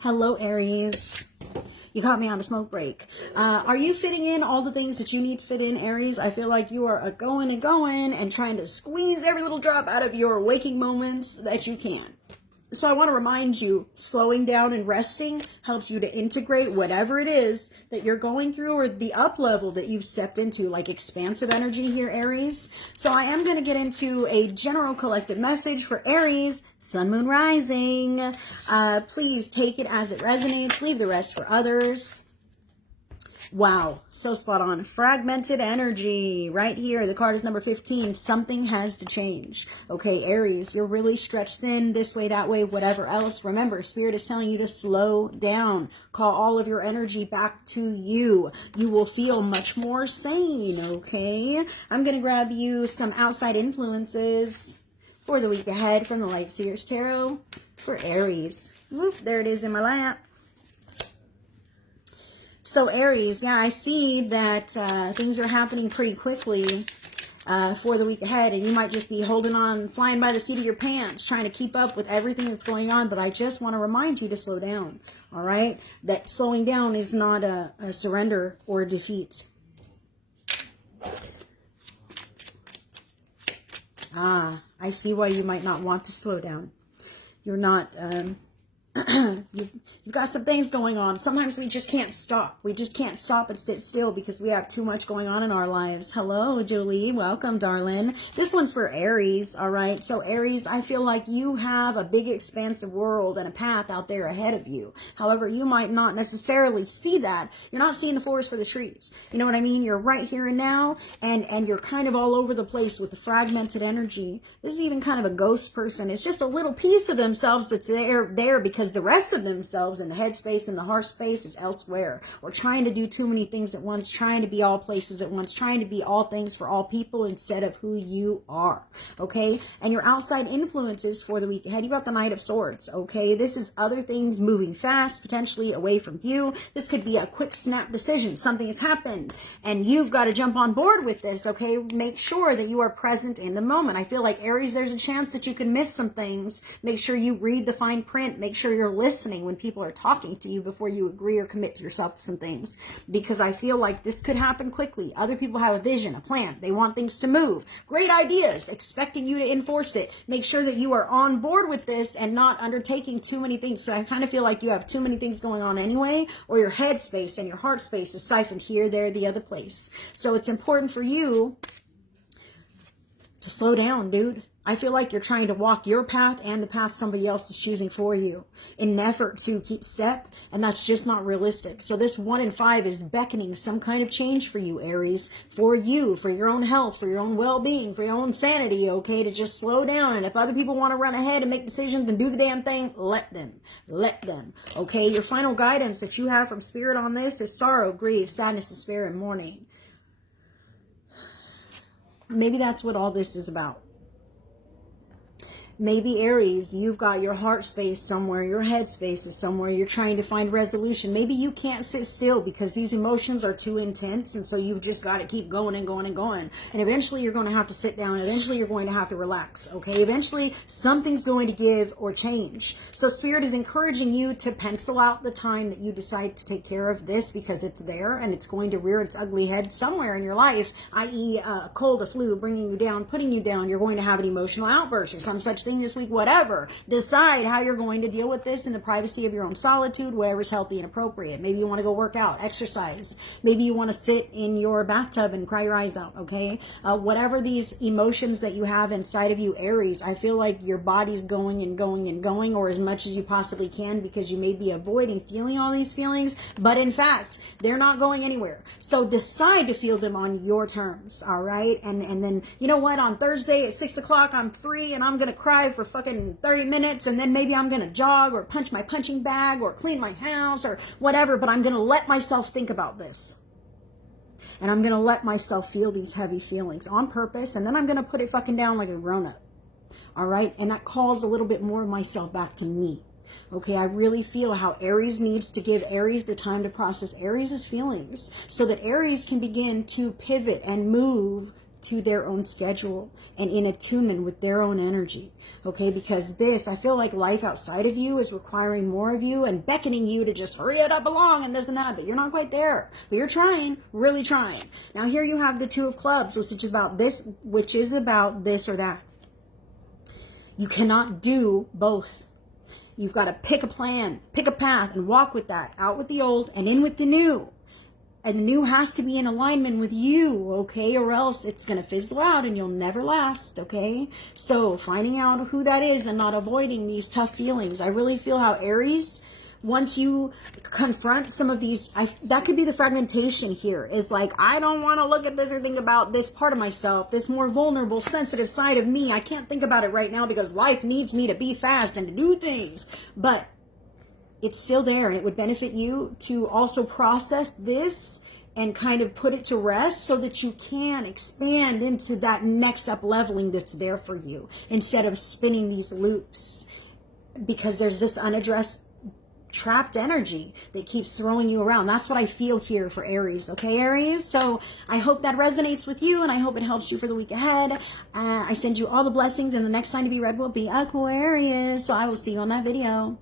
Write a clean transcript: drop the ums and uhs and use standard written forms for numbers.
Hello, Aries. You caught me on a smoke break. Are you fitting in all the things that you need to fit in, Aries? I feel like you are going and trying to squeeze every little drop out of your waking moments that you can. So I want to remind you, slowing down and resting helps you to integrate whatever it is that you're going through or the up level that you've stepped into, like expansive energy here, Aries. So I am going to get into a general collective message for Aries, Sun, Moon, Rising. Please take it as it resonates. Leave the rest for others. Wow, so spot on. Fragmented energy right here. The card is number 15. Something has to change. Okay, Aries, you're really stretched thin this way, that way, whatever else. Remember, Spirit is telling you to slow down. Call all of your energy back to you. You will feel much more sane, okay? I'm going to grab you some outside influences for the week ahead from the Light Seers Tarot for Aries. Whoop, there it is in my lap. So Aries, yeah, I see that things are happening pretty quickly for the week ahead, and you might just be holding on, flying by the seat of your pants, trying to keep up with everything that's going on, but I just want to remind you to slow down, all right? That slowing down is not a surrender or a defeat. I see why you might not want to slow down. You're not... You've got some things going on. Sometimes we just can't stop. We just can't stop and sit still because we have too much going on in our lives. Hello, Julie. Welcome, darling. This one's for Aries, all right? So, Aries, I feel like you have a big, expansive world and a path out there ahead of you. However, you might not necessarily see that. You're not seeing the forest for the trees. You know what I mean? You're right here and now, and you're kind of all over the place with the fragmented energy. This is even kind of a ghost person. It's just a little piece of themselves that's there because the rest of themselves in the head space and the heart space is elsewhere. We're trying to do too many things at once, trying to be all places at once, trying to be all things for all people instead of who you are, okay? And your outside influences for the week ahead, you got the Knight of Swords, okay? This is other things moving fast, potentially away from you. This could be a quick snap decision. Something has happened and you've got to jump on board with this, okay? Make sure that you are present in the moment. I feel like Aries, there's a chance that you can miss some things. Make sure you read the fine print. Make sure you're listening when people are talking to you before you agree or commit to yourself to some things, because I feel like this could happen quickly. Other people have a vision, a plan. They want things to move. Great ideas, expecting you to enforce it. Make sure that you are on board with this and not undertaking too many things. So I kind of feel like you have too many things going on anyway, or your head space and your heart space is siphoned here, there, the other place. So it's important for you to slow down, dude. I feel like you're trying to walk your path and the path somebody else is choosing for you in an effort to keep step, and that's just not realistic. So this 1 in 5 is beckoning some kind of change for you, Aries, for you, for your own health, for your own well-being, for your own sanity, okay, to just slow down. And if other people want to run ahead and make decisions and do the damn thing, let them, okay? Your final guidance that you have from Spirit on this is sorrow, grief, sadness, despair, and mourning. Maybe that's what all this is about. Maybe Aries, you've got your heart space somewhere, your head space is somewhere, you're trying to find resolution. Maybe you can't sit still because these emotions are too intense, and so you've just got to keep going and going and going. And eventually you're going to have to sit down, eventually you're going to have to relax, okay? Eventually something's going to give or change. So Spirit is encouraging you to pencil out the time that you decide to take care of this, because it's there and it's going to rear its ugly head somewhere in your life, i.e. a cold, a flu, bringing you down, putting you down. You're going to have an emotional outburst or some such thing this week, whatever. Decide how you're going to deal with this in the privacy of your own solitude, whatever's healthy and appropriate. Maybe you want to go work out, exercise. Maybe you want to sit in your bathtub and cry your eyes out, okay? Whatever these emotions that you have inside of you, Aries, I feel like your body's going and going and going, or as much as you possibly can, because you may be avoiding feeling all these feelings, but in fact, they're not going anywhere. So decide to feel them on your terms, all right? And then, you know what, on Thursday at 6 o'clock, I'm free and I'm going to cry for fucking 30 minutes, and then maybe I'm going to jog or punch my punching bag or clean my house or whatever, but I'm going to let myself think about this. And I'm going to let myself feel these heavy feelings on purpose, and then I'm going to put it fucking down like a grown-up. All right? And that calls a little bit more of myself back to me. Okay, I really feel how Aries needs to give Aries the time to process Aries' feelings so that Aries can begin to pivot and move to their own schedule and in attunement with their own energy. Okay, because I feel like life outside of you is requiring more of you and beckoning you to just hurry it up along and this and that, but you're not quite there. But you're trying, really trying. Now here you have the Two of Clubs, which is about this or that. You cannot do both. You've got to pick a plan, pick a path, and walk with that. Out with the old and in with the new. And the new has to be in alignment with you, okay? Or else it's going to fizzle out and you'll never last, okay? So finding out who that is and not avoiding these tough feelings. I really feel how Aries, once you confront some of these, that could be the fragmentation here, is like, I don't want to look at this or think about this part of myself, this more vulnerable, sensitive side of me. I can't think about it right now because life needs me to be fast and to do things. But it's still there, and it would benefit you to also process this and kind of put it to rest so that you can expand into that next up leveling that's there for you instead of spinning these loops, because there's this unaddressed trapped energy that keeps throwing you around. That's what I feel here for Aries. Okay, Aries? So I hope that resonates with you, and I hope it helps you for the week ahead. I send you all the blessings, and the next sign to be read will be Aquarius. So I will see you on that video.